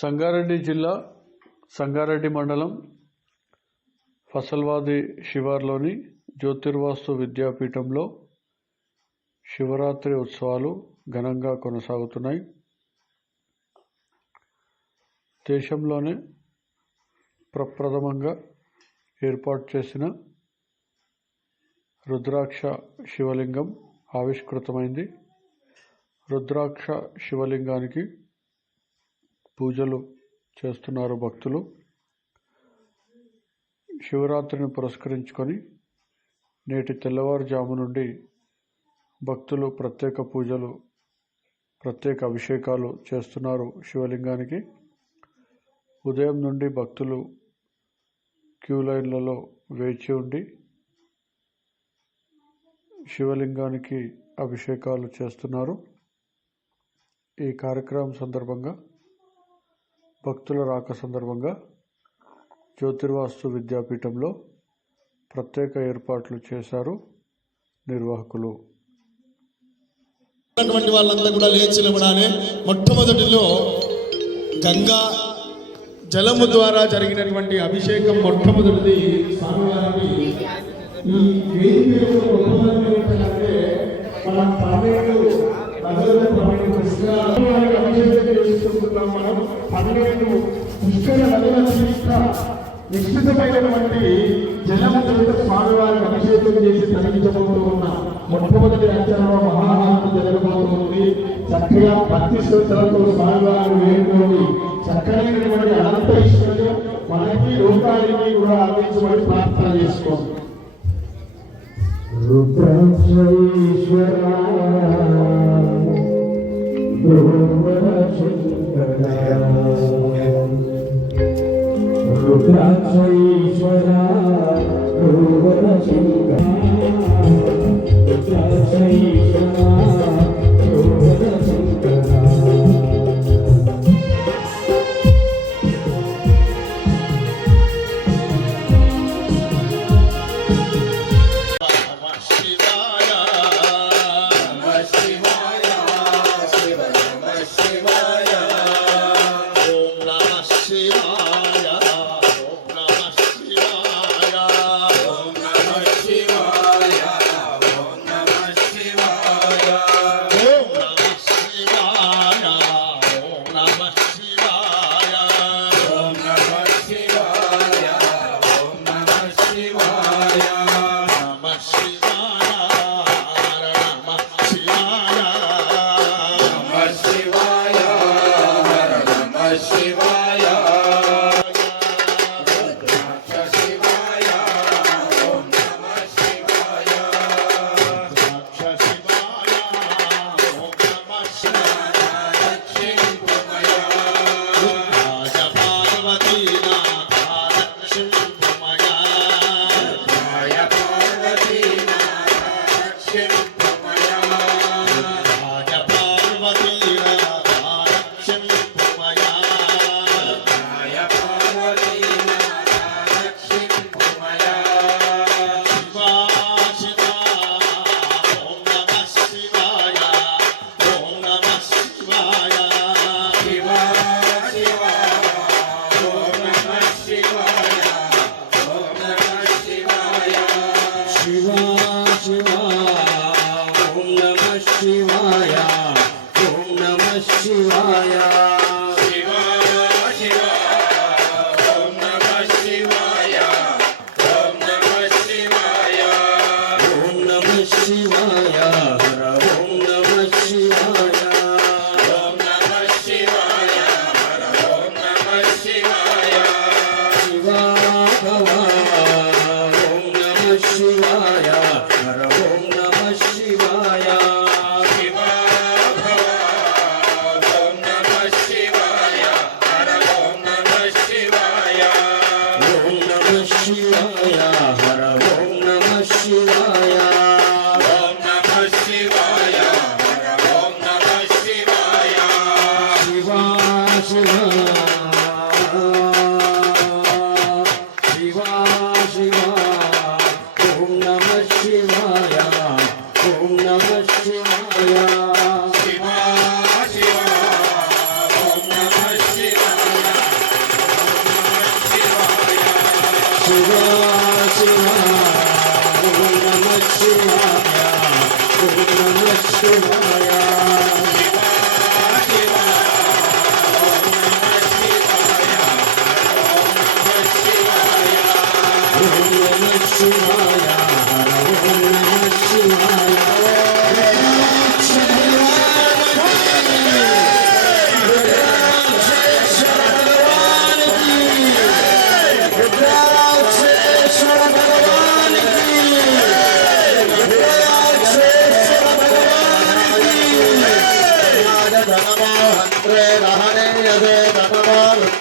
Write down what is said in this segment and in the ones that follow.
సంగారెడ్డి జిల్లా సంగారెడ్డి మండలం ఫసల్వాది శివార్లోని జ్యోతిర్వాస్తు విద్యాపీఠంలో శివరాత్రి ఉత్సవాలు ఘనంగా కొనసాగుతున్నాయి. దేశంలోనే ప్రప్రథమంగా ఏర్పాటు చేసిన రుద్రాక్ష శివలింగం ఆవిష్కృతమైంది. రుద్రాక్ష శివలింగానికి పూజలు చేస్తున్నారు భక్తులు. శివరాత్రిని పురస్కరించుకొని నేటి తెల్లవారుజాము నుండి భక్తులు ప్రత్యేక పూజలు, ప్రత్యేక అభిషేకాలు చేస్తున్నారు శివలింగానికి. ఉదయం నుండి భక్తులు క్యూ లైన్లలో వేచి ఉండి శివలింగానికి అభిషేకాలు చేస్తున్నారు. ఈ కార్యక్రమం సందర్భంగా, భక్తుల రాక సందర్భంగా జ్యోతిర్వాస్తు విద్యాపీఠంలో ప్రత్యేక ఏర్పాట్లు చేశారు నిర్వాహకులు. వాళ్ళంతా కూడా లేచి నిలబడాలి. మొట్టమొదటిలో గంగా జలము ద్వారా జరిగినటువంటి అభిషేకం మొట్టమొదటిది స్వామివారికి. ఈ మనం 12 నిశ్చితమైనటువంటి జలముతో స్వామివారికి అభిషేకం చేసి తరలించబోతూ ఉన్న మొట్టమొదటి అర్చనలో మహాహారతి జరగబోతుంది. చక్కగా భక్తి శ్రద్ధలతో స్వామివారిని వేడుకొని చక్కనైనటువంటి అనంత ఈశ్వరుడు మనకి లోకానికి కూడా అందించబడి ప్రార్థన చేసుకోండి. Shiva, Shiva, Om Namah Shivaya.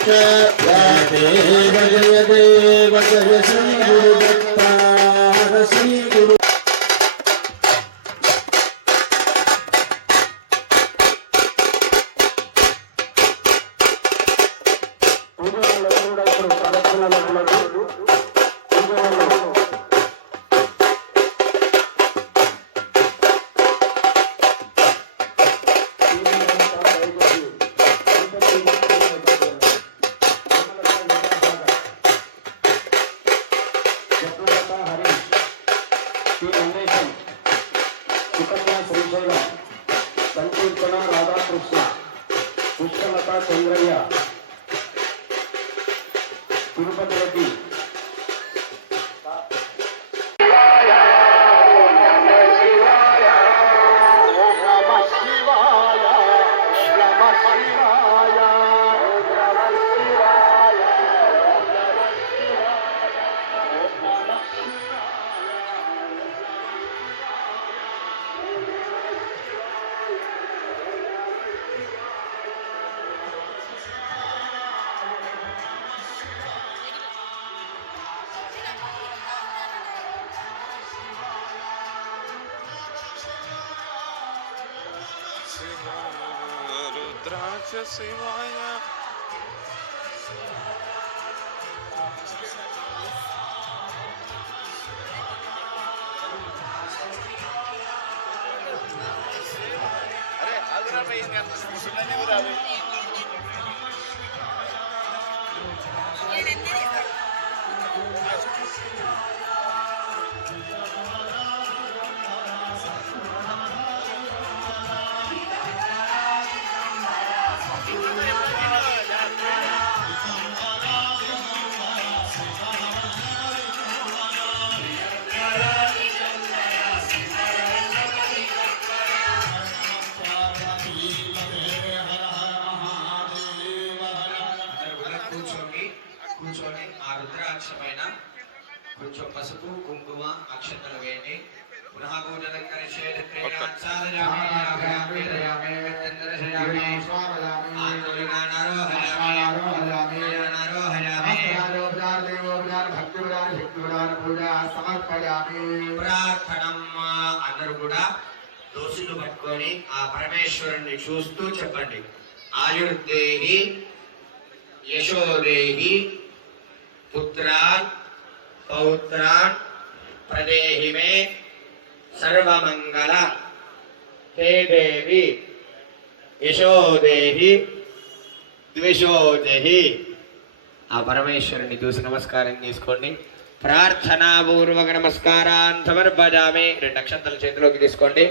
देव जय देव जय श्री गुरुदत्ता श्री गुरु సంకీర్తన రాధాకృష్ణ పుష్పలత చంద్రయ్య తిరుపతి రెడ్డి रुद्राक्ष शिवाय अरे आगरा में सुनने में रावी కూర్చొని ఆ రుద్రాక్ష పైన కొంచెం పసుపు కుంకుమ అక్షతలు వేయండి. అందరూ కూడా దోషులు పట్టుకొని ఆ పరమేశ్వరుణ్ణి చూస్తూ చెప్పండి. ఆయుర్దేహి యశోదేహి पुत्रान् पौत्रान् प्रदेहि मे सर्वमंगल हे देवी यशोदेहि द्विषोदेहि ఆ పరమేశ్వరుని చూసి నమస్కారం చేసుకోండి. ప్రార్థనాపూర్వక నమస్కారాన్ సమర్పయామి. 2 అక్షంతలు చేతిలోకి తీసుకోండి.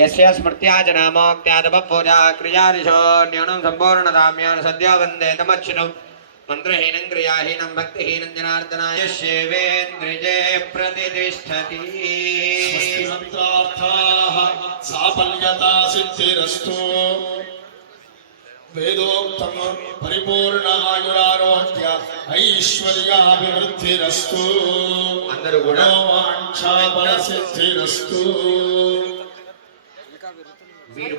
యస్య స్మృత్యాజనామోక్త్యాదప పూజా క్రియాదిశో న్యూనం సంపూర్ణదామ్యాన్ సద్యో వందే తమచ్చునం మంత్రహీనం క్రియాహీనం భక్తిహీనం జనార్దనాయ శివేంద్రిజే ప్రతిష్టతి. సాఫల్యతా సిద్ధిరస్తు. వేదోక్తం పరిపూర్ణ ఆయురారోగ్య ఐశ్వర్యాభివృద్ధిరస్తు. అందరూ కూడా వాంఛాఫల సిద్ధిరస్తు. మీరు